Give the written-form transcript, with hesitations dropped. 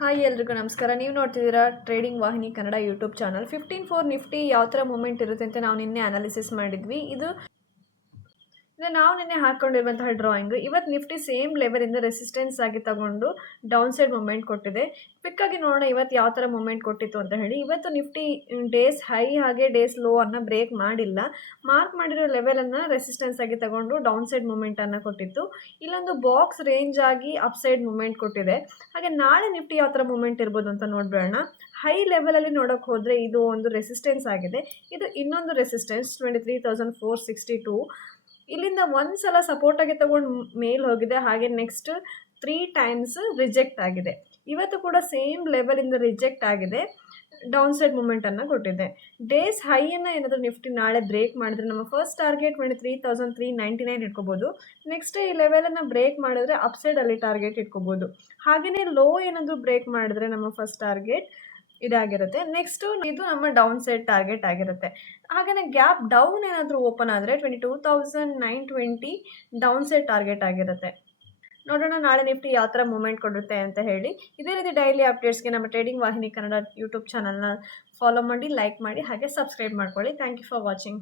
Hi ಎಲ್ರಿಗೂ ನಮಸ್ಕಾರ. ನೀವು ನೋಡ್ತಿದ್ದೀರಾ trading Vahini Kannada YouTube channel. 15/4 Nifty ಯಾವ ಥರ ಮೂಮೆಂಟ್ ಇರುತ್ತೆ ಅಂತ ನಾವು ನಿನ್ನೆ ಅನಾಲಿಸಿಸ್ ಮಾಡಿದ್ವಿ. ಇದು ನಾವು ನಿನ್ನೆ ಹಾಕೊಂಡಿರುವಂತಹ ಡ್ರಾಯಿಂಗ್. ಇವತ್ತು ನಿಫ್ಟಿ ಸೇಮ್ ಲೆವೆಲಿಂದ ರೆಸಿಸ್ಟೆನ್ಸ್ ಆಗಿ ತಗೊಂಡು ಡೌನ್ ಸೈಡ್ ಮೂಮೆಂಟ್ ಕೊಟ್ಟಿದೆ. ಕ್ವಿಕ್ ಆಗಿ ನೋಡೋಣ ಇವತ್ತು ಯಾವ ಥರ ಮೂಮೆಂಟ್ ಕೊಟ್ಟಿತ್ತು ಅಂತ ಹೇಳಿ. ಇವತ್ತು ನಿಫ್ಟಿ ಡೇಸ್ ಹೈ ಹಾಗೆ ಡೇಸ್ ಲೋ ಅನ್ನು ಬ್ರೇಕ್ ಮಾಡಿಲ್ಲ. ಮಾರ್ಕ್ ಮಾಡಿರೋ ಲೆವೆಲನ್ನು ರೆಸಿಸ್ಟೆನ್ಸ್ ಆಗಿ ತಗೊಂಡು ಡೌನ್ ಸೈಡ್ ಮೂಮೆಂಟನ್ನು ಕೊಟ್ಟಿತ್ತು. ಇಲ್ಲೊಂದು ಬಾಕ್ಸ್ ರೇಂಜ್ ಆಗಿ ಅಪ್ ಸೈಡ್ ಮೂಮೆಂಟ್ ಕೊಟ್ಟಿದೆ. ಹಾಗೆ ನಾಳೆ ನಿಫ್ಟಿ ಯಾವ ಥರ ಮೂಮೆಂಟ್ ಇರ್ಬೋದು ಅಂತ ನೋಡ್ಬೇಡ. ಹೈ ಲೆವೆಲಲ್ಲಿ ನೋಡೋಕೆ ಹೋದರೆ ಇದು ಒಂದು ರೆಸಿಸ್ಟೆನ್ಸ್ ಆಗಿದೆ. ಇದು ಇನ್ನೊಂದು ರೆಸಿಸ್ಟೆನ್ಸ್ 23,462. ಇಲ್ಲಿಂದ ಒಂದ್ಸಲ ಸಪೋರ್ಟ್ ಆಗಿ ತಗೊಂಡು ಮೇಲ್ ಹೋಗಿದೆ. ಹಾಗೆ ನೆಕ್ಸ್ಟ್ 3 ಟೈಮ್ಸ್ ರಿಜೆಕ್ಟ್ ಆಗಿದೆ. ಇವತ್ತು ಕೂಡ ಸೇಮ್ ಲೆವೆಲಿಂದ ರಿಜೆಕ್ಟ್ ಆಗಿದೆ, ಡೌನ್ ಸೈಡ್ ಮೂಮೆಂಟನ್ನು ಕೊಟ್ಟಿದೆ. ಡೇಸ್ ಹೈಯನ್ನು ಏನಾದರೂ ನಿಫ್ಟಿ ನಾಳೆ ಬ್ರೇಕ್ ಮಾಡಿದ್ರೆ ನಮ್ಮ ಫಸ್ಟ್ ಟಾರ್ಗೆಟ್ 23,399 ಇಟ್ಕೋಬೋದು. ನೆಕ್ಸ್ಟ್ ಈ ಲೆವೆಲನ್ನು ಬ್ರೇಕ್ ಮಾಡಿದ್ರೆ ಅಪ್ ಸೈಡಲ್ಲಿ ಟಾರ್ಗೆಟ್ ಇಟ್ಕೋಬೋದು. ಹಾಗೆಯೇ ಲೋ ಏನಾದರೂ ಬ್ರೇಕ್ ಮಾಡಿದ್ರೆ ನಮ್ಮ ಫಸ್ಟ್ ಟಾರ್ಗೆಟ್ ಇದಾಗಿರುತ್ತೆ. ನೆಕ್ಸ್ಟು ಇದು ನಮ್ಮ ಡೌನ್ ಸೈಡ್ ಟಾರ್ಗೆಟ್ ಆಗಿರುತ್ತೆ. ಹಾಗೆಯೇ ಗ್ಯಾಪ್ ಡೌನ್ ಏನಾದರೂ ಓಪನ್ ಆದರೆ 22,920 ಡೌನ್ ಸೈಡ್ ಟಾರ್ಗೆಟ್ ಆಗಿರುತ್ತೆ. ನೋಡೋಣ ನಾಳೆ ನಿಫ್ಟಿ ಯಾವ ಥರ ಮೂಮೆಂಟ್ ಕೊಡುತ್ತೆ ಅಂತ ಹೇಳಿ. ಇದೇ ರೀತಿ ಡೈಲಿ ಅಪ್ಡೇಟ್ಸ್ಗೆ ನಮ್ಮ ಟ್ರೇಡಿಂಗ್ ವಾಹಿನಿ ಕನ್ನಡ ಯೂಟ್ಯೂಬ್ ಚಾನಲ್ನ ಫಾಲೋ ಮಾಡಿ, ಲೈಕ್ ಮಾಡಿ, ಹಾಗೆ ಸಬ್ಸ್ಕ್ರೈಬ್ ಮಾಡ್ಕೊಳ್ಳಿ. Thank you for watching.